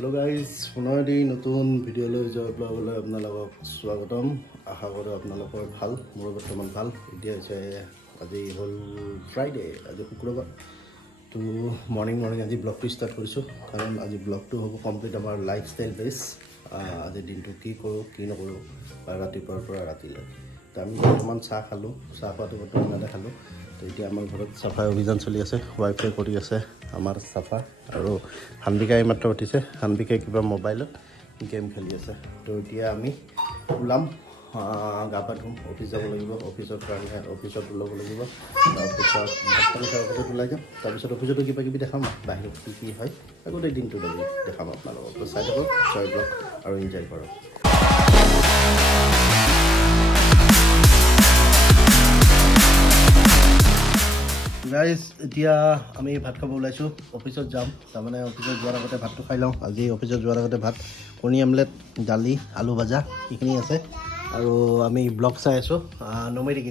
Hello' guys পুনৰ এটি নতুন ভিডিঅ'লৈ জয় পাবলৈ আপোনালোকক স্বাগতম। আশা কৰোঁ আপোনালোকৰ ভাল, মোৰ বৰ্তমান ভাল। এতিয়া হৈছে আজি হ'ল ফ্ৰাইডে, আজি শুক্ৰবাৰ। তো মৰ্ণিং আজি ব্লগটো ষ্টাৰ্ট কৰিছোঁ, কাৰণ আজি ব্লগটো হ'ব কমপ্লিট আমাৰ লাইফষ্টাইল বেছ। আজিৰ দিনটো কি কৰোঁ কি নকৰোঁ ৰাতিপুৱাৰ পৰা ৰাতিলৈ। তো আমি বৰ্তমান চাহ খালোঁ, চাহ খোৱাটো বৰ্তমান খালোঁ। তো এতিয়া আমাৰ ঘৰত চাফাই অভিযান চলি আছে, ৱাইফে কৰি আছে আমাৰ চাফা, আৰু হান্বিকা এইমাত্ৰ উঠিছে। হান্বিকাই কিবা মোবাইলত গেম খেলি আছে। তো এতিয়া আমি ওলাম, গা পা ধুম, অফিচ যাব লাগিব। অফিচৰ কাৰণে অফিচত ওলাব লাগিব। তাৰপিছত ভাত পানী খাই অফিচত ওলাই যাম। তাৰপিছত অফিচতো কিবা কিবি দেখাম, বাহিৰত কি হয় গোটেই দিনটো লাগি দেখাম আপোনালোকক। তো চাই থাকক জয় ব্লগ আৰু এনজয় কৰক। গাইজ এতিয়া আমি ভাত খাব ওলাইছোঁ, অফিচত যাম। তাৰমানে অফিচত যোৱাৰ আগতে ভাতটো খাই লওঁ। আজি অফিচত যোৱাৰ আগতে ভাত, কণী আমলেট, দালি, আলু ভাজা এইখিনি আছে। আৰু আমি ব্লগ চাই আছোঁ, নমেৰিক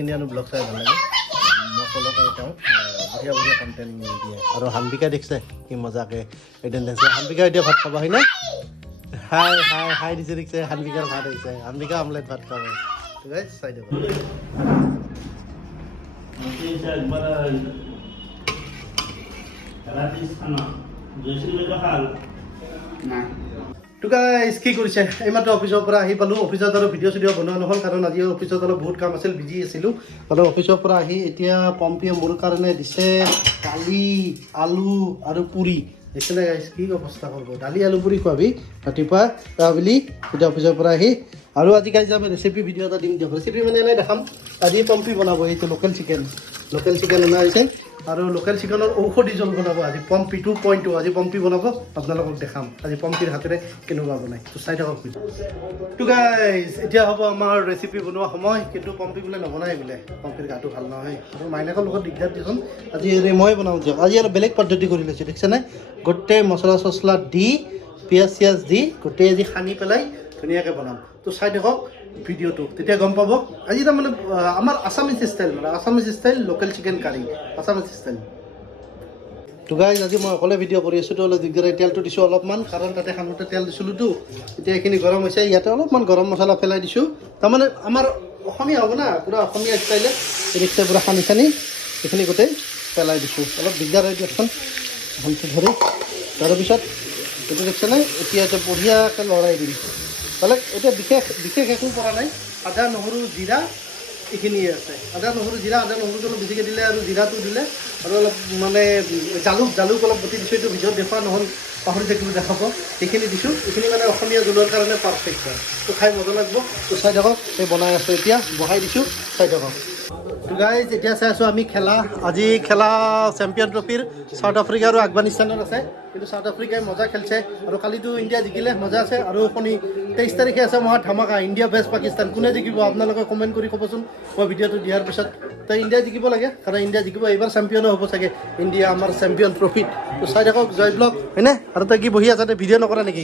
ইণ্ডিয়ানো ব্লগ চাই ভাল লাগে। মই ফ'ল' কৰোঁ তেওঁ, বঢ়িয়া বঢ়িয়া কণ্টেণ্ট দিয়ে। আৰু হান্বিকা দেখিছে কি মজাকৈ এটেণ্ডেঞ্চ। হান্বিকা এতিয়া ভাত খাব হয়নে? হাই হাই হাই দিছে দেখিছে, হান্বিকাৰ ভাত আহিছে। হান্বিকা আমলেট ভাত খাব চাই দিব। তো গাইজ কি কৰিছে? এইমাত্ৰ অফিচৰ পৰা আহি পালোঁ। অফিচত আৰু ভিডিঅ' চিডিঅ' বনোৱা নহ'ল, কাৰণ আজি অফিচত অলপ বহুত কাম আছিল, বিজি আছিলোঁ। আৰু অফিচৰ পৰা আহি এতিয়া পম্পীয়ে মোৰ কাৰণে দিছে দালি, আলু আৰু পুৰি। দেখিছেনে গাইজ কি অৱস্থা কৰিব? দালি আলু পুৰি খোৱাবি ৰাতিপুৱা আবেলি এতিয়া অফিচৰ পৰা আহি। আৰু আজি গাইজ আমি ৰেচিপি ভিডিঅ' এটা দিম দিয়ক। ৰেচিপি মানে এনেই দেখাম। আজি পম্পী বনাব, এইটো লোকেল চিকেন অনা হৈছে। আৰু লোকেল চিকেনৰ ঔষধি জোল বনাব আজি পম্পী 2.2। আজি পম্পী বনাব, আপোনালোকক দেখাম আজি পম্পীৰ হাতেৰে কেনেকুৱা বনায়। তো চাই থাকক। তো গাইজ এতিয়া হ'ব আমাৰ ৰেচিপি বনোৱা সময়, কিন্তু পম্পী বোলে নবনাই বোলে, পম্পীৰ গাটো ভাল নহয়। আৰু মাইনাকৰ লগত দিগদাৰ দিচোন, আজি মই বনাওঁ দিয়ক। আজি আৰু বেলেগ পদ্ধতি কৰি লৈছোঁ, দেখিছেনে? গোটেই মছলা চছলা দি, পিঁয়াজ চিয়াজ দি গোটেই আজি সানি পেলাই ধুনীয়াকৈ বনাম। তো চাই থাকক ভিডিঅ'টো, তেতিয়া গম পাব। আজি তাৰমানে আমাৰ Assamese style local chicken curry, Assamese style. তো গাইজ আজি মই অকলে ভিডিঅ' কৰি আছোঁ, তো অলপ দিগদাৰ। তেলটো দিছোঁ অলপমান, কাৰণ তাতে সানোতে তেল দিছিলোঁতো। এতিয়া এইখিনি গৰম হৈছে, ইয়াতে অলপমান গৰম মছলা পেলাই দিছোঁ। তাৰমানে আমাৰ অসমীয়া হ'ব না, পূৰা অসমীয়া ষ্টাইলে ৰিক্সাই পূৰা সানি এইখিনি গোটেই পেলাই দিছোঁ। অলপ দিগদাৰ হয় দিয়কচোন সানটো ধৰি। তাৰপিছত এইটো দেখিছেনে? এতিয়া বঢ়িয়াকৈ লৰাই দিম। বেলেগ এতিয়া বিশেষ একো কৰা নাই। আদা নহৰু জিৰা এইখিনিয়ে আছে। আদা নহৰুটো অলপ বেছিকৈ দিলে, আৰু জিৰাটো দিলে, আৰু অলপ মানে জালুক অলপ বটি দিছোঁ। এইটো ভিডিঅ'ত দেখুওৱা নহ'ল, পাহৰি থাকিলোঁ দেখাব। এইখিনি দিছোঁ, এইখিনি মানে অসমীয়া জোলৰ কাৰণে পাৰফেক্ট হয়। তো খাই মজা লাগিব। তো চাই থাকক, এই বনাই আছোঁ এতিয়া, বহাই দিছোঁ, চাই থাকক। তো গাইজ এতিয়া চাই আছোঁ আমি খেলা। আজি খেলা চেম্পিয়ন ট্ৰফিৰ চাউথ আফ্ৰিকা আৰু আফগানিস্তানৰ আছে। কিন্তু চাউথ আফ্ৰিকাই মজা খেলিছে, আৰু কালিতো ইণ্ডিয়া জিকিলে, মজা আছে। আৰু 23 তাৰিখে আছে মহা ধামাকা, ইণ্ডিয়া ভেছ পাকিস্তান। কোনে জিকিব আপোনালোকে কমেণ্ট কৰি ক'বচোন, মই ভিডিঅ'টো দিয়াৰ পিছত। তো ইণ্ডিয়া জিকিব লাগে, কাৰণ ইণ্ডিয়া জিকিব, এইবাৰ চেম্পিয়নো হ'ব চাগে ইণ্ডিয়া, আমাৰ চেম্পিয়ন ট্ৰফিত। তো চাই থাকক জয় ব্লগ, হয়নে? আৰু তই কি বহি আছা, তই ভিডিঅ' নকৰা নেকি?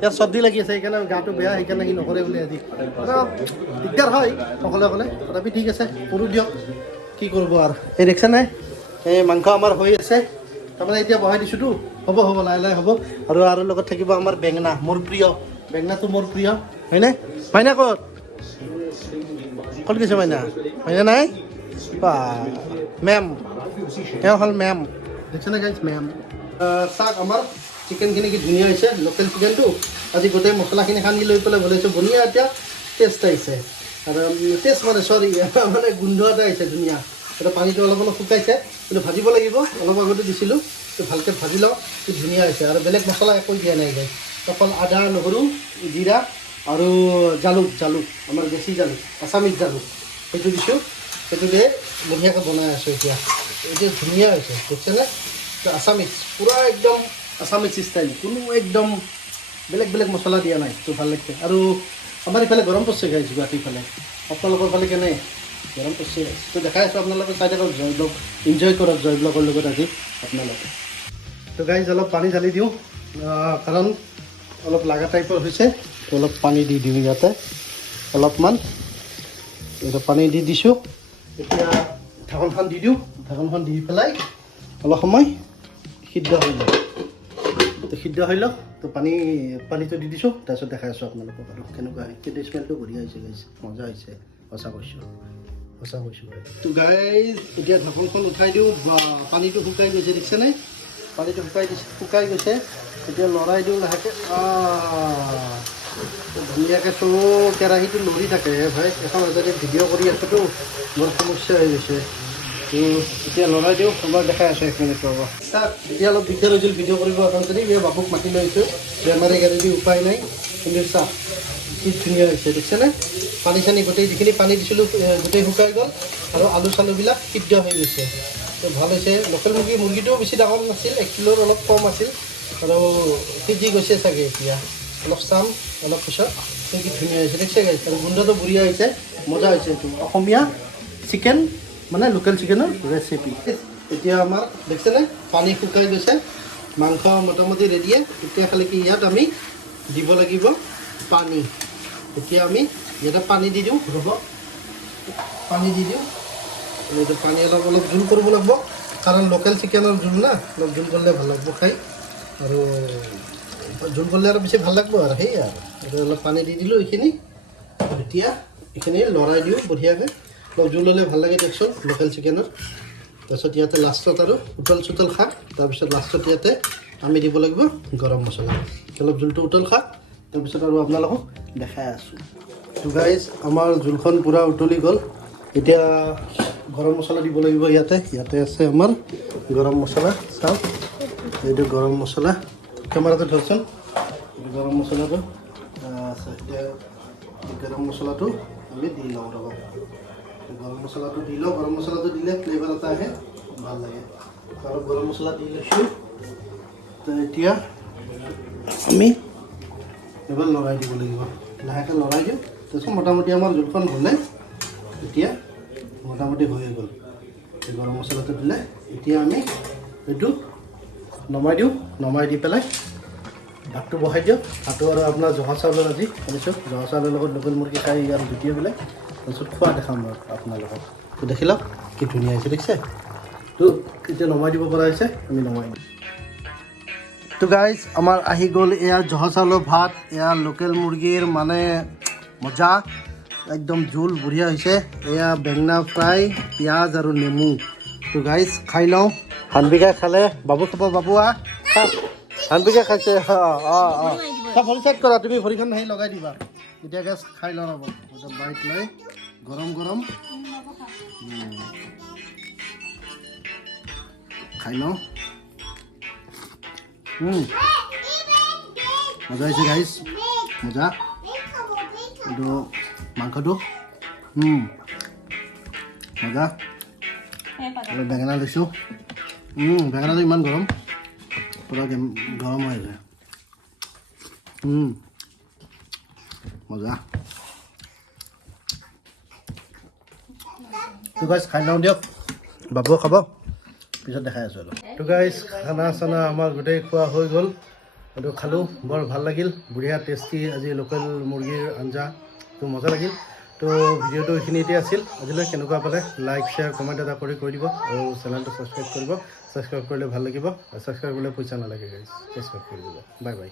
ইয়াৰ চৰ্দি লাগি আছে, সেইকাৰণে গাটো বেয়া, সেইকাৰণে সি নকৰে বুলি আজি। দিগদাৰ হয় অকলে, তথাপি ঠিক আছে, কৰোঁ দিয়ক, কি কৰিব আৰু। এই দেখিছে নাই, এই মাংস আমাৰ হৈ আছে, তাৰমানে এতিয়া বহাই দিছোঁতো, হ'ব লাহে হ'ব। আৰু লগত থাকিব আমাৰ বেঙেনা, মোৰ প্ৰিয় বেঙেনাটো, মোৰ প্ৰিয়, হয়নে? মাইনা ক'ত গৈছে? মাইনা নাই বা মেম, তেওঁ হ'ল মেম, দেখিছেনে গাইজ? মেম চাওক আমাৰ চিকেনখিনি কি ধুনীয়া হৈছে, লোকেল চিকেনটো। আজি গোটেই মছলাখিনি সানি লৈ পেলাই বনাইছোঁ, ধুনীয়া এতিয়া টেষ্ট আহিছে। আৰু টেষ্ট মানে গোন্ধ এটা আহিছে ধুনীয়া। এটা পানীটো অলপ শুকাইছে, কিন্তু ভাজিব লাগিব, অলপ আগতে দিছিলোঁ। তো ভালকৈ ভাজি লওঁ, তো ধুনীয়া হৈছে। আৰু বেলেগ মছলা একো দিয়া নাই গাইজ, অকল আদা নহৰু জিৰা আৰু জালুক, আমাৰ দেশী জালুক, আছামিজ জালুক, সেইটো দিছোঁ। সেইটো দিয়ে বঢ়িয়াকৈ বনাই আছোঁ এতিয়া ধুনীয়া হৈছে, দেখিছেনে? তো আছামিজ, পূৰা একদম আছামিজ ষ্টাইল, কোনো একদম বেলেগ মছলা দিয়া নাই। তো ভাল লাগিছে। আৰু আমাৰ ইফালে গৰম পৰিছে গাইজ, গুৱাহাটীৰ ফালে। আপোনালোকৰ ফালে কেনে? গৰম পৰিছে। তো দেখাই আছোঁ আপোনালোকে, চাই থাকক জয় ব্লগ, এনজয় কৰক জয় ব্লগৰ লগত আজি আপোনালোকে। তো গাইজ অলপ পানী ঢালি দিওঁ, কাৰণ অলপ লাগা টাইপৰ হৈছে। তো অলপ পানী দি দিওঁ ইয়াতে, অলপমান এটা পানী দি দিছোঁ। এতিয়া ঢাকনখন দি দিওঁ, ঢাকনখন দি পেলাই অলপ সময় সিদ্ধ হৈ যায়। তো সিদ্ধ হৈ লওক তো পানীটো দি দিছোঁ তাৰপিছত দেখাই আছোঁ আপোনালোকক আৰু কেনেকুৱা হয় কিন্তু স্মেলটো বঢ়িয়া হৈছে গাইজ মজা হৈছে সঁচা কৈছোঁ তো গাইজ এতিয়া ঢাকনখন উঠাই দিওঁ পানীটো শুকাই গৈছে দেখিছেনে পানীটো শুকাই গৈছে এতিয়া লৰাই দিওঁ লাহেকৈ ধুনীয়াকৈ চব কেৰাহীটো লৰি থাকে ভাই এখন যদি ভিডিঅ' কৰি আছোঁতো মোৰ সমস্যা হৈ গৈছে তো এতিয়া লৰাই দিওঁ তোমাৰ দেখাই আছোঁ 1 মিনিট ৰ'ব এতিয়া অলপ দিগদাৰ হৈছিল ভিডিঅ' কৰিব এখন যদি বাবুক মাতি লৈছোঁ বেমাৰী গাড়ী দি উপায় নাই কিন্তু চাহ কি ধুনীয়া হৈছে দেখিছেনে পানী চানী গোটেই যিখিনি পানী দিছিলোঁ গোটেই শুকাই গ'ল আৰু আলু চালুবিলাক সিদ্ধ হৈ গৈছে তো ভাল হৈছে লোকেল মুৰ্গীটোও বেছি ডাঙৰ নাছিল 1 কিলোৰ অলপ কম আছিল আৰু সিজি গৈছে চাগে এতিয়া অলপ চাম অলপ পিছত কি ধুনীয়া হৈছে দেখিছে গাইছ আৰু গোন্ধটো বঢ়িয়া হৈছে মজা হৈছে এইটো অসমীয়া চিকেন মানে লোকেল চিকেনৰ ৰেচিপি এতিয়া আমাৰ দেখিছেনে পানী শুকাই গৈছে মাংস মোটামুটি ৰেডিয়ে এতিয়া খালি কি ইয়াত আমি দিব লাগিব পানী এতিয়া আমি ইয়াতে পানী দি দিওঁ ৰ'ব পানী দি দিওঁ এইটো পানী অলপ জোল কৰিব লাগিব কাৰণ লোকেল চিকেনৰ জোল না অলপ জোল কৰিলে ভাল লাগিব খাই আৰু জোল কৰিলে আৰু বেছি ভাল লাগিব আৰু সেয়ে আৰু অলপ পানী দি দিলোঁ এইখিনি এতিয়া এইখিনি লৰাই দিওঁ বঢ়িয়াকৈ অলপ জোল হ'লে ভাল লাগে দিয়কচোন লোকেল চিকেনৰ তাৰপিছত ইয়াতে লাষ্টত আৰু উতল খাক তাৰপিছত লাষ্টত ইয়াতে আমি দিব লাগিব গৰম মছলা অলপ জোলটো উতল খাক তাৰপিছত আৰু আপোনালোকক দেখাই আছোঁ তো গাইজ আমাৰ জোলখন পূৰা উতলি গ'ল এতিয়া গৰম মছলা দিব লাগিব ইয়াতে আছে আমাৰ গৰম মছলা চাওক এইটো গৰম মছলা কেমেৰাটো ধৰচোন গৰম মছলাটো এতিয়া গৰম মছলাটো আমি দি লওঁ ৰ'ব গৰম মছলাটো দি লওঁ গৰম মছলাটো দিলে ফ্লেভাৰ এটা আহে ভাল লাগে আৰু গৰম মছলা দি লৈছোঁ তো এতিয়া আমি এবাৰ লৰাই দিব লাগিব লাহেকৈ লৰাই দিওঁ তাৰপিছত মোটামুটি আমাৰ জোলখন হ'লে এতিয়া মোটামুটি হৈয়ে গ'ল গৰম মছলাটো দিলে এতিয়া আমি এইটো নমাই দিওঁ নমাই দি পেলাই ভাতটো বহাই দিওঁ ভাতটো আৰু আপোনাৰ জহা চাউলৰ আজি শুনিছোঁ জহা চাউলৰ লগত লোকেল মুৰ্গী খাই ইয়াৰ জুতিয়ে পেলাই তাৰপিছত খোৱা দেখাম মই আপোনালোকক তো দেখি লওক কি ধুনীয়া হৈছে দেখিছে তো এতিয়া নমাই দিব পৰা হৈছে আমি নমাই দিওঁ তো গাইজ আমাৰ আহি গ'ল এয়া জহা চাউলৰ ভাত এয়া লোকেল মুৰ্গীৰ মানে মজা একদম জোল বঢ়িয়া হৈছে এয়া বেঙেনা ফ্ৰাই পিঁয়াজ আৰু নেমু তো গাইজ খাই লওঁ হানবিকাই খালে বাবু খাব বাবু হানবিকাই খাইছে ভৰি চাইড কৰা তুমি ভৰিখন আহি লগাই দিবা এতিয়া গেছ খাই লওঁ ৰ'ব বাইট লৈ গৰম খাই লওঁ মজা হৈছে গাইজ মজা এইটো মাংসটো মজা আৰু বেঙেনা লৈছোঁ বেঙেনাটো ইমান গৰম পূৰা গৰম হৈ আছে মজা তো গাইজ খাই লওঁ দিয়ক বাবুৱে খাব পিছত দেখাই আছোঁ আৰু তো গাইজ খানা চানা আমাৰ গোটেই খোৱা হৈ গ'ল এইটো খালোঁ বৰ ভাল লাগিল বঢ়িয়া টেষ্টি আজি লোকেল মুৰ্গীৰ আঞ্জা তো মজা লাগিল তো ভিডিঅ'টো এইখিনিতে আছিল আজিলৈ কেনেকুৱা পালে লাইক শ্বেয়াৰ কমেণ্ট এটা কৰি দিব আৰু চেনেলটো ছাবস্ক্ৰাইব কৰিব ছাবস্ক্ৰাইব কৰিলে ভাল লাগিব আৰু ছাবস্ক্ৰাইব কৰিলে পইচা নালাগে গাইজ ছাবস্ক্ৰাইব কৰি দিব বাই বাই